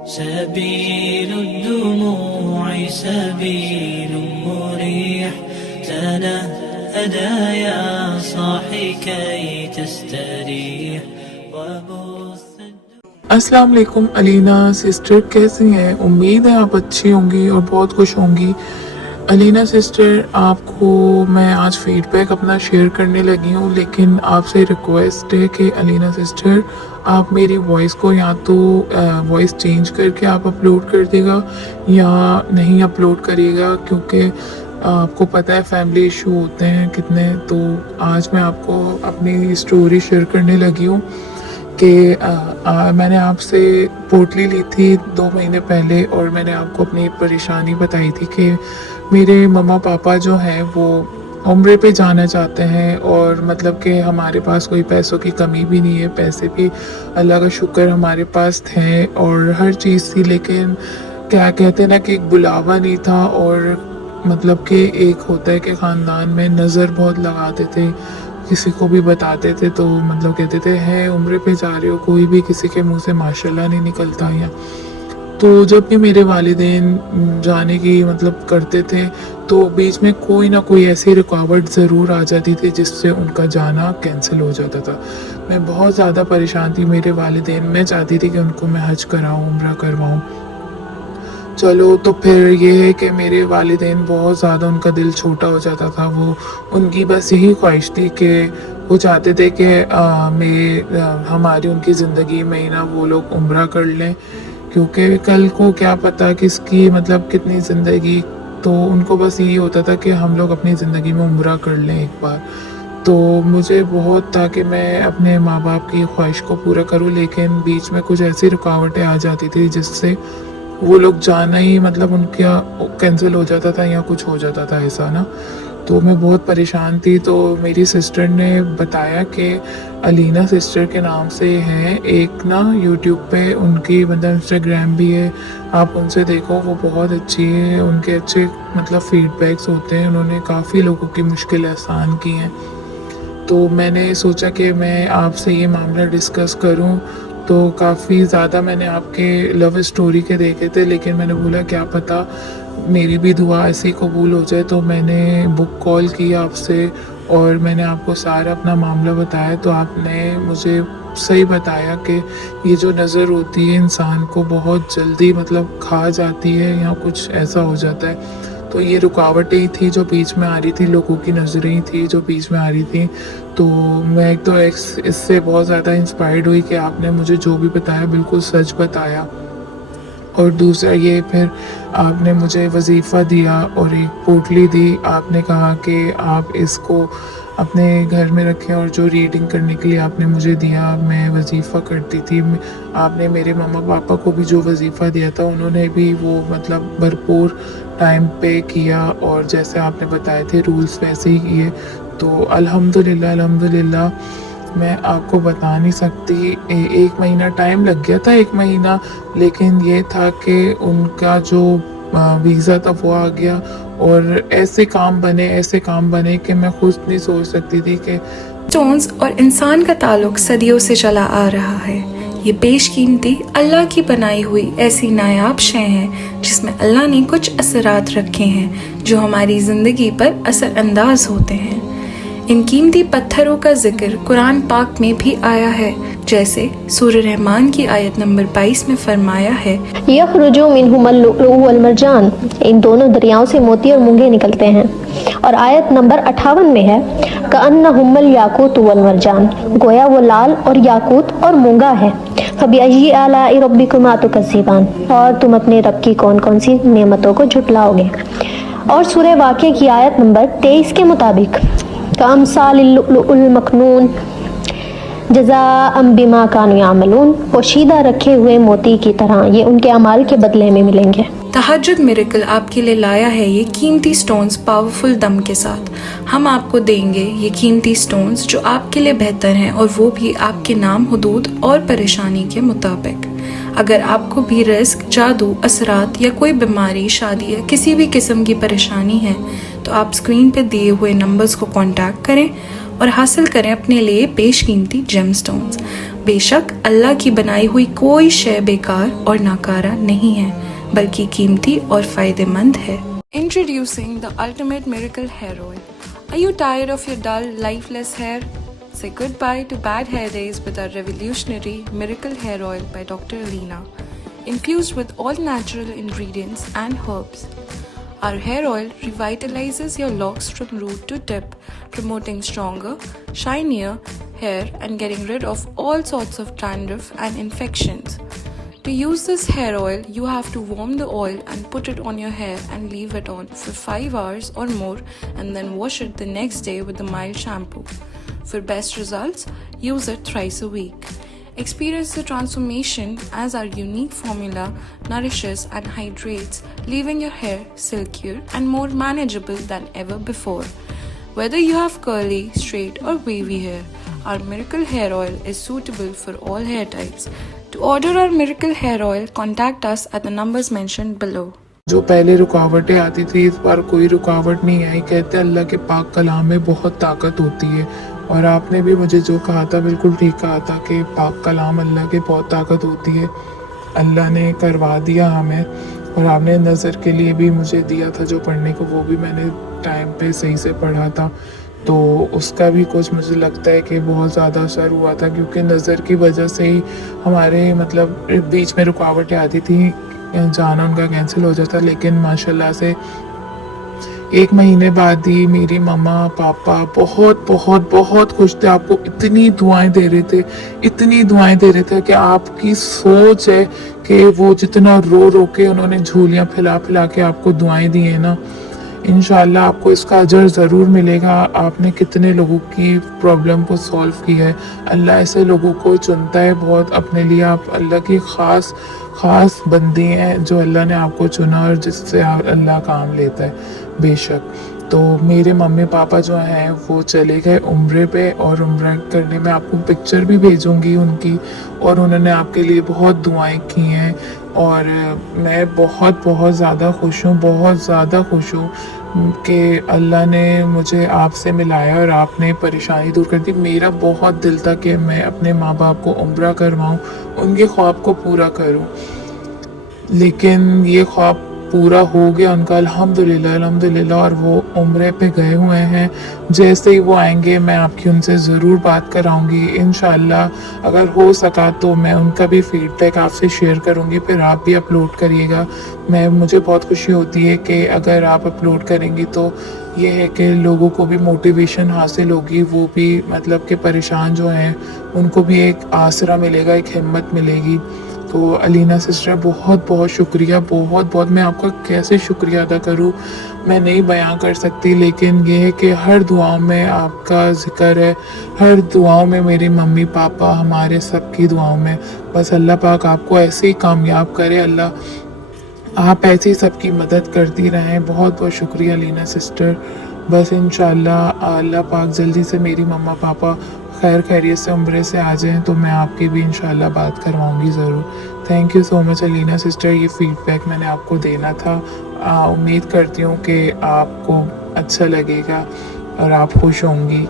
سبيل الدموع سبيل مريح تنهدى يا صاحي كي تستريح अस्सलाम वालेकुम अलीना सिस्टर, कैसी हैं? उम्मीद है आप अच्छी होंगी और बहुत खुश होंगी। अलीना सिस्टर, आपको मैं आज फीडबैक अपना शेयर करने लगी हूँ, लेकिन आपसे रिक्वेस्ट है कि अलीना सिस्टर आप मेरी वॉइस को या तो वॉइस चेंज करके आप अपलोड कर देगा या नहीं अपलोड करिएगा, क्योंकि आपको पता है फैमिली इशू होते हैं कितने। तो आज मैं आपको अपनी स्टोरी शेयर करने लगी हूँ कि मैंने आपसे पोटली ली थी 2 महीने पहले और मैंने आपको अपनी परेशानी बताई थी कि मेरे मम्मा पापा जो हैं वो उम्रे पे जाना चाहते हैं, और मतलब कि हमारे पास कोई पैसों की कमी भी नहीं है, पैसे भी अल्लाह का शुक्र हमारे पास थे और हर चीज़ थी, लेकिन क्या कहते हैं ना कि एक बुलावा नहीं था। और मतलब कि एक होता है कि ख़ानदान में नज़र बहुत लगाते थे, किसी को भी बताते थे तो मतलब कहते थे है उम्रे पे जा रहे हो, कोई भी किसी के मुंह से माशाल्लाह नहीं निकलता है। तो जब भी मेरे वालिदैन जाने की मतलब करते थे तो बीच में कोई ना कोई ऐसी रुकावट ज़रूर आ जाती थी जिससे उनका जाना कैंसिल हो जाता था। मैं बहुत ज़्यादा परेशान थी, मेरे वालिदैन, मैं चाहती थी कि उनको मैं हज कराऊँ, उम्रा करवाऊँ। चलो तो फिर ये है कि मेरे वालिदैन बहुत ज़्यादा, उनका दिल छोटा हो जाता था। वो उनकी बस यही ख्वाहिश थी कि वो चाहते थे कि हमारी उनकी ज़िंदगी में ही ना वो लोग उम्रा कर लें, क्योंकि कल को क्या पता किसकी मतलब कितनी ज़िंदगी। तो उनको बस यही होता था कि हम लोग अपनी ज़िंदगी में उम्रा कर लें एक बार। तो मुझे बहुत था कि मैं अपने माँ बाप की ख्वाहिश को पूरा करूँ, लेकिन बीच में कुछ ऐसी रुकावटें आ जाती थी जिससे वो लोग जाना ही मतलब उनका कैंसिल हो जाता था या कुछ हो जाता था ऐसा ना। तो मैं बहुत परेशान थी। तो मेरी सिस्टर ने बताया कि अलीना सिस्टर के नाम से हैं एक ना यूट्यूब पे, उनकी मतलब इंस्टाग्राम भी है, आप उनसे देखो, वो बहुत अच्छी है, उनके अच्छे मतलब फीडबैक्स होते हैं, उन्होंने काफ़ी लोगों की मुश्किल आसान की हैं। तो मैंने सोचा कि मैं आपसे ये मामला डिस्कस करूं। तो काफ़ी ज़्यादा मैंने आपके लव स्टोरी के देखे थे, लेकिन मैंने बोला क्या पता मेरी भी दुआ ऐसे ही कबूल हो जाए। तो मैंने बुक कॉल की आपसे और मैंने आपको सारा अपना मामला बताया। तो आपने मुझे सही बताया कि ये जो नज़र होती है इंसान को बहुत जल्दी मतलब खा जाती है या कुछ ऐसा हो जाता है। तो ये रुकावटें ही थी जो बीच में आ रही थी, लोगों की नज़रें ही थी जो बीच में आ रही थी। तो मैं एक तो इससे बहुत ज़्यादा इंस्पायर्ड हुई कि आपने मुझे जो भी बताया बिल्कुल सच बताया। और दूसरा ये, फिर आपने मुझे वजीफ़ा दिया और एक पोटली दी। आपने कहा कि आप इसको अपने घर में रखें, और जो रीडिंग करने के लिए आपने मुझे दिया, मैं वजीफ़ा करती थी। आपने मेरे मम्मा पापा को भी जो वजीफ़ा दिया था उन्होंने भी वो मतलब भरपूर टाइम पे किया, और जैसे आपने बताए थे रूल्स वैसे ही किए। तो अल्हम्दुलिल्लाह अल्हम्दुलिल्लाह मैं आपको बता नहीं सकती। 1 महीना टाइम लग गया था, 1 महीना, लेकिन ये था कि उनका जो वीज़ा था वो आ गया। और ऐसे काम बने कि मैं खुद नहीं सोच सकती थी कि स्टोन्स और इंसान का ताल्लुक सदियों से चला आ रहा है। ये बेशकीमती अल्लाह की बनाई हुई ऐसी नायाब शय है जिसमें अल्लाह ने कुछ असरात रखे हैं जो हमारी ज़िंदगी पर असर अंदाज होते हैं। इन कीमती पत्थरों का जिक्र कुरान पाक में भी आया है, जैसे सूरह रहमान की आयत नंबर 22 में फरमाया है, यखरुजु मिनहुमुल लुअलु वल मरजान, इन दोनों दरियाओं से मोती और मूंगे निकलते हैं। और आयत नंबर 58 में है, कअन्नहुमुल याकूत वल मरजान, गोया वो लाल और याकूत और मूंगा है। फबिअय्यि आलाइ रब्बिकुमा तुकज़्ज़िबान, और तुम अपने रब की कौन कौन सी नेमतों को झुटलाओगे। और सूरह वाक़िया की आयत नंबर 23 के मुताबिक, कामसालिल लुअलुल मकनून जज़ाअम बिमा कानू यामलून, पोशीदा रखे हुए मोती की तरह ये उनके अमाल के बदले में मिलेंगे। तहज्जुद मिरेकल आपके लिए लाया है ये कीमती स्टोन्स पावरफुल दम के साथ। हम आपको देंगे ये कीमती स्टोन्स जो आपके लिए बेहतर हैं, और वो भी आपके नाम, हुदूद और परेशानी के मुताबिक। अगर आपको भी रिस्क, जादू, असरात या कोई बीमारी, शादी या किसी भी किस्म की परेशानी है तो आप स्क्रीन पर दिए हुए नंबर्स को कांटेक्ट करें और हासिल करें अपने लिए बेशकीमती जेम स्टोन्स। بے شک اللہ کی بنائی ہوئی کوئی شے بیکار اور ناکارہ نہیں ہے بلکہ قیمتی اور فائدہ مند ہے۔ Introducing the ultimate miracle hair oil. Are you tired of your dull, lifeless hair? Say goodbye to bad hair days with our revolutionary Miracle Hair Oil by Dr. Alina, infused with all natural ingredients and herbs. Our hair oil revitalizes your locks from root to tip, promoting stronger, shinier hair and getting rid of all sorts of dandruff and infections. To use this hair oil, you have to warm the oil and put it on your hair and leave it on for 5 hours or more and then wash it the next day with a mild shampoo. For best results, use it thrice a week. Experience the transformation as our unique formula nourishes and hydrates, leaving your hair silkier and more manageable than ever before. Whether you have curly, straight or wavy hair, our Miracle Hair Oil is suitable for all hair types. To order our Miracle Hair Oil, contact us at the numbers mentioned below. जो पहले रुकावटें आती थी इस बार कोई रुकावट नहीं आई। कहते हैं अल्लाह के पाक कलाम में बहुत ताकत होती है और आपने भी मुझे जो कहा था बिल्कुल ठीक कहा था कि पाक कलाम अल्लाह के बहुत ताकत होती है। अल्लाह ने करवा दिया हमें और आपने नज़र के लिए भी मुझे दिया था जो पढ़ने को, वो भी मैंने टाइम पे सही से पढ़ा था, तो उसका भी कुछ मुझे लगता है कि बहुत ज़्यादा असर हुआ था क्योंकि नज़र की वजह से ही हमारे मतलब बीच में रुकावटें आती थी, जाना उनका कैंसिल हो जाता। लेकिन माशाल्लाह से 1 महीने बाद ही मेरी मम्मा पापा बहुत बहुत बहुत खुश थे। आपको इतनी दुआएं दे रहे थे, इतनी दुआएं दे रहे थे कि आपकी सोच है कि वो जितना रो रो के उन्होंने झूलियाँ फैला फैला के आपको दुआएं दी हैं ना, इंशाल्लाह आपको इसका अजर ज़रूर मिलेगा। आपने कितने लोगों की प्रॉब्लम को सॉल्व किया है। अल्लाह ऐसे लोगों को चुनता है बहुत अपने लिए। आप अल्लाह की ख़ास बंदी हैं जो अल्लाह ने आपको चुना और जिससे अल्लाह काम लेता है बेशक। तो मेरे मम्मी पापा जो हैं वो चले गए उम्रे पे और उम्रा करने में आपको पिक्चर भी भेजूंगी उनकी, और उन्होंने आपके लिए बहुत दुआएं की हैं और मैं बहुत बहुत ज़्यादा खुश हूँ, बहुत ज़्यादा खुश हूँ कि अल्लाह ने मुझे आपसे मिलाया और आपने परेशानी दूर कर दी। मेरा बहुत दिल था कि मैं अपने माँ बाप को उम्रा करवाऊँ, उनके ख्वाब को पूरा करूँ, लेकिन ये ख्वाब पूरा हो गया उनका अल्हम्दुलिल्लाह अल्हम्दुलिल्लाह, और वो उम्रे पे गए हुए हैं। जैसे ही वो आएंगे मैं आपकी उनसे ज़रूर बात कराऊंगी इंशाल्लाह। अगर हो सका तो मैं उनका भी फीडबैक आपसे शेयर करूंगी, फिर आप भी अपलोड करिएगा। मुझे बहुत खुशी होती है कि अगर आप अपलोड करेंगी तो ये है कि लोगों को भी मोटिवेशन हासिल होगी, वो भी मतलब कि परेशान जो हैं उनको भी एक आसरा मिलेगा, एक हिम्मत मिलेगी। तो अलीना सिस्टर बहुत बहुत शुक्रिया, बहुत बहुत। मैं आपका कैसे शुक्रिया अदा करूं मैं नहीं बयां कर सकती, लेकिन ये है कि हर दुआओं में आपका ज़िक्र है, हर दुआओं में मेरी मम्मी पापा हमारे सबकी दुआओं में। बस अल्लाह पाक आपको ऐसे ही कामयाब करे, अल्लाह आप ऐसे ही सबकी मदद करती रहें। बहुत बहुत शुक्रिया अलीना सिस्टर। बस इंशाल्लाह अल्लाह पाक जल्दी से मेरी मम्मा पापा खैर खैरियत से उम्रे से आ जाएं तो मैं आपकी भी इंशाल्लाह बात करवाऊंगी ज़रूर। Thank you so much Alina sister, ये फीडबैक मैंने आपको देना था। उम्मीद करती हूँ कि आपको अच्छा लगेगा और आप खुश होंगी।